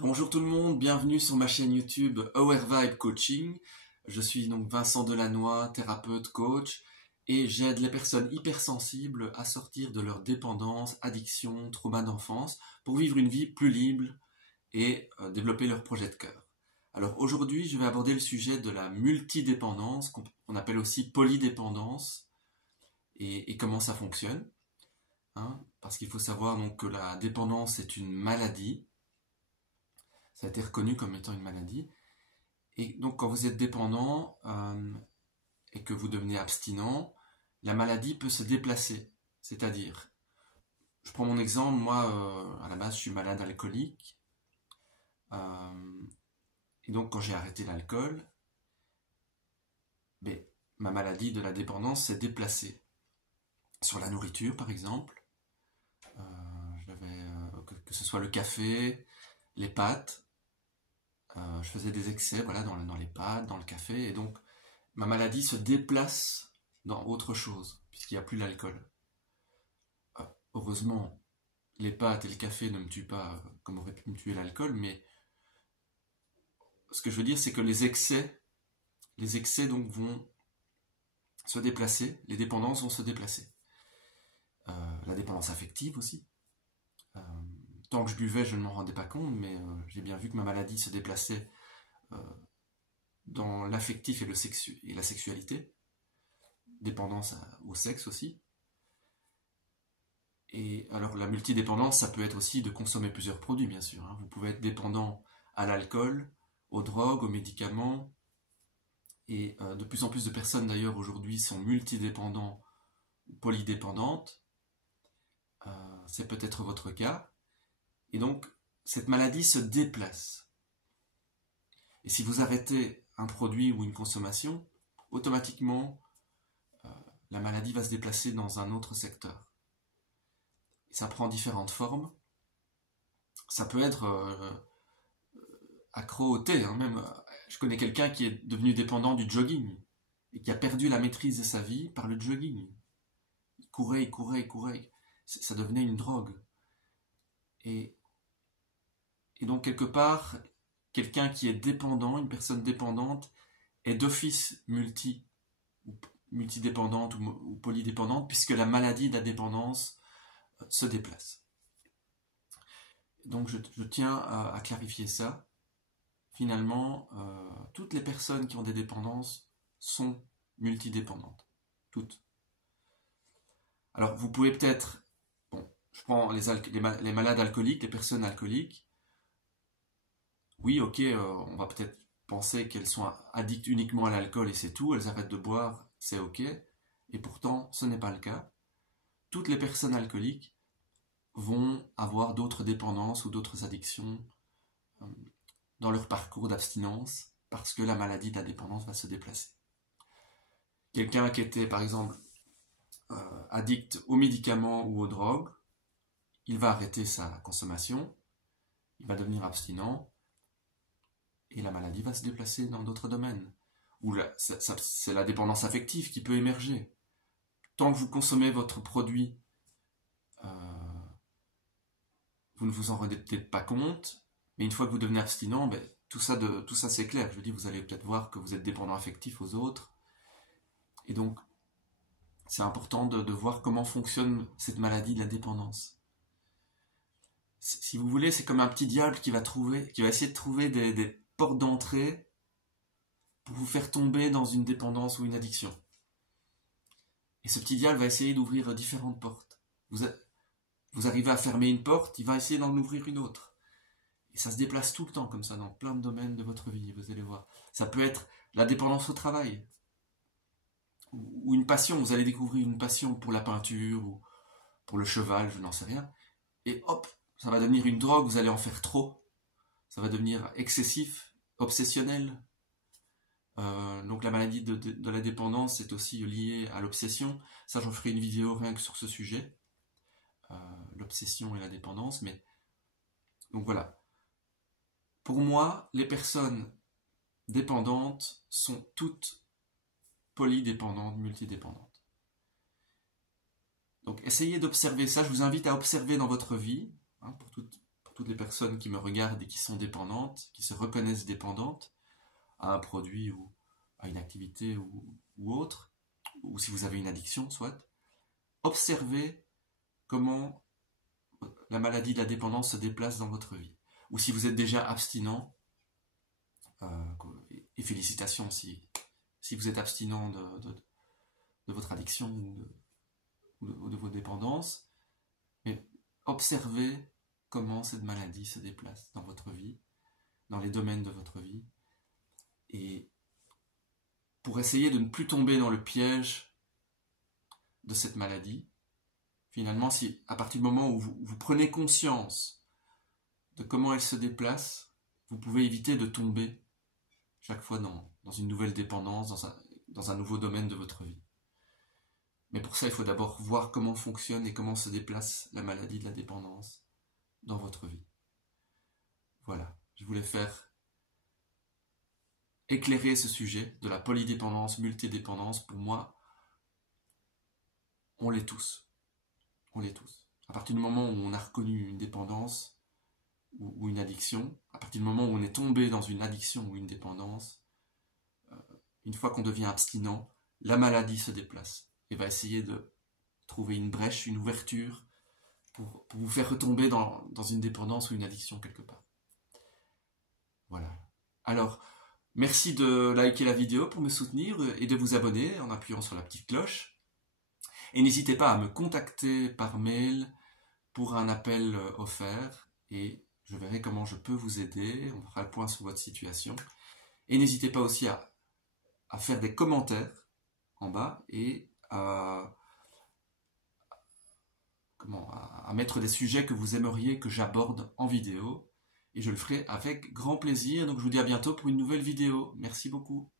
Bonjour tout le monde, bienvenue sur ma chaîne YouTube Our Vibe Coaching. Je suis donc Vincent Delannoy, thérapeute, coach, et j'aide les personnes hypersensibles à sortir de leur dépendance, addiction, trauma d'enfance pour vivre une vie plus libre et développer leur projet de cœur. Alors aujourd'hui, je vais aborder le sujet de la multidépendance, qu'on appelle aussi polydépendance, et comment ça fonctionne. Parce qu'il faut savoir donc que la dépendance est une maladie. Ça a été reconnu comme étant une maladie. Et donc quand vous êtes dépendant et que vous devenez abstinent, la maladie peut se déplacer. C'est-à-dire, je prends mon exemple, moi à la base je suis malade alcoolique. Et donc quand j'ai arrêté l'alcool, ma maladie de la dépendance s'est déplacée. Sur la nourriture par exemple, que ce soit le café, les pâtes, je faisais des excès voilà, dans les pâtes, dans le café, et donc ma maladie se déplace dans autre chose, puisqu'il n'y a plus l'alcool. Heureusement, les pâtes et le café ne me tuent pas comme aurait pu me tuer l'alcool, mais ce que je veux dire, c'est que les excès donc vont se déplacer, les dépendances vont se déplacer. La dépendance affective aussi. Tant que je buvais, je ne m'en rendais pas compte, mais j'ai bien vu que ma maladie se déplaçait dans l'affectif et la sexualité, dépendance au sexe aussi. Et alors la multidépendance, ça peut être aussi de consommer plusieurs produits, bien sûr. Vous pouvez être dépendant à l'alcool, aux drogues, aux médicaments, et de plus en plus de personnes d'ailleurs aujourd'hui sont multidépendants ou polydépendantes. C'est peut-être votre cas. Et donc, cette maladie se déplace. Et si vous arrêtez un produit ou une consommation, automatiquement, la maladie va se déplacer dans un autre secteur. Et ça prend différentes formes. Ça peut être accro au thé. Même, je connais quelqu'un qui est devenu dépendant du jogging et qui a perdu la maîtrise de sa vie par le jogging. Il courait. Ça devenait une drogue. Et donc, quelque part, quelqu'un qui est dépendant, une personne dépendante, est d'office multidépendante ou polydépendante, puisque la maladie de la dépendance se déplace. Donc, je tiens à clarifier ça. Finalement, toutes les personnes qui ont des dépendances sont multidépendantes. Toutes. Alors, vous pouvez peut-être... je prends les malades alcooliques, les personnes alcooliques. Oui, ok, on va peut-être penser qu'elles sont addictes uniquement à l'alcool et c'est tout, elles arrêtent de boire, c'est ok, et pourtant ce n'est pas le cas. Toutes les personnes alcooliques vont avoir d'autres dépendances ou d'autres addictions dans leur parcours d'abstinence parce que la maladie de la dépendance va se déplacer. Quelqu'un qui était par exemple addict aux médicaments ou aux drogues, il va arrêter sa consommation, il va devenir abstinent, et la maladie va se déplacer dans d'autres domaines. Ou c'est la dépendance affective qui peut émerger. Tant que vous consommez votre produit, vous ne vous en rendez peut-être pas compte, mais une fois que vous devenez abstinent, tout ça c'est clair. Je veux dire, vous allez peut-être voir que vous êtes dépendant affectif aux autres. Et donc, c'est important de voir comment fonctionne cette maladie de la dépendance. Si vous voulez, c'est comme un petit diable qui va essayer de trouver des portes d'entrée pour vous faire tomber dans une dépendance ou une addiction. Et ce petit diable va essayer d'ouvrir différentes portes. Vous arrivez à fermer une porte, il va essayer d'en ouvrir une autre. Et ça se déplace tout le temps comme ça dans plein de domaines de votre vie, vous allez voir. Ça peut être la dépendance au travail, ou une passion. Vous allez découvrir une passion pour la peinture, ou pour le cheval, je n'en sais rien. Et hop, ça va devenir une drogue, vous allez en faire trop. Ça va devenir excessif, obsessionnel. Donc la maladie de la dépendance est aussi liée à l'obsession. Ça, j'en ferai une vidéo rien que sur ce sujet. L'obsession et la dépendance. Mais donc voilà. Pour moi, les personnes dépendantes sont toutes polydépendantes, multidépendantes. Donc essayez d'observer ça. Je vous invite à observer dans votre vie, pour toutes toutes les personnes qui me regardent et qui sont dépendantes, qui se reconnaissent dépendantes à un produit ou à une activité ou autre, ou si vous avez une addiction, soit, observez comment la maladie de la dépendance se déplace dans votre vie. Ou si vous êtes déjà abstinent, et félicitations si vous êtes abstinent de votre addiction ou de vos dépendances, mais observez comment cette maladie se déplace dans votre vie, dans les domaines de votre vie, et pour essayer de ne plus tomber dans le piège de cette maladie, finalement, si à partir du moment où vous prenez conscience de comment elle se déplace, vous pouvez éviter de tomber chaque fois dans une nouvelle dépendance, dans un nouveau domaine de votre vie. Mais pour ça, il faut d'abord voir comment fonctionne et comment se déplace la maladie de la dépendance dans votre vie. Voilà, je voulais faire éclairer ce sujet de la polydépendance, multidépendance. Pour moi, on l'est tous. On l'est tous. À partir du moment où on a reconnu une dépendance ou une addiction, à partir du moment où on est tombé dans une addiction ou une dépendance, une fois qu'on devient abstinent, la maladie se déplace et va essayer de trouver une brèche, une ouverture pour vous faire retomber dans une dépendance ou une addiction quelque part. Voilà. Alors, merci de liker la vidéo pour me soutenir et de vous abonner en appuyant sur la petite cloche. Et n'hésitez pas à me contacter par mail pour un appel offert et je verrai comment je peux vous aider. On fera le point sur votre situation. Et n'hésitez pas aussi à faire des commentaires en bas et à mettre des sujets que vous aimeriez que j'aborde en vidéo. Et je le ferai avec grand plaisir. Donc je vous dis à bientôt pour une nouvelle vidéo. Merci beaucoup.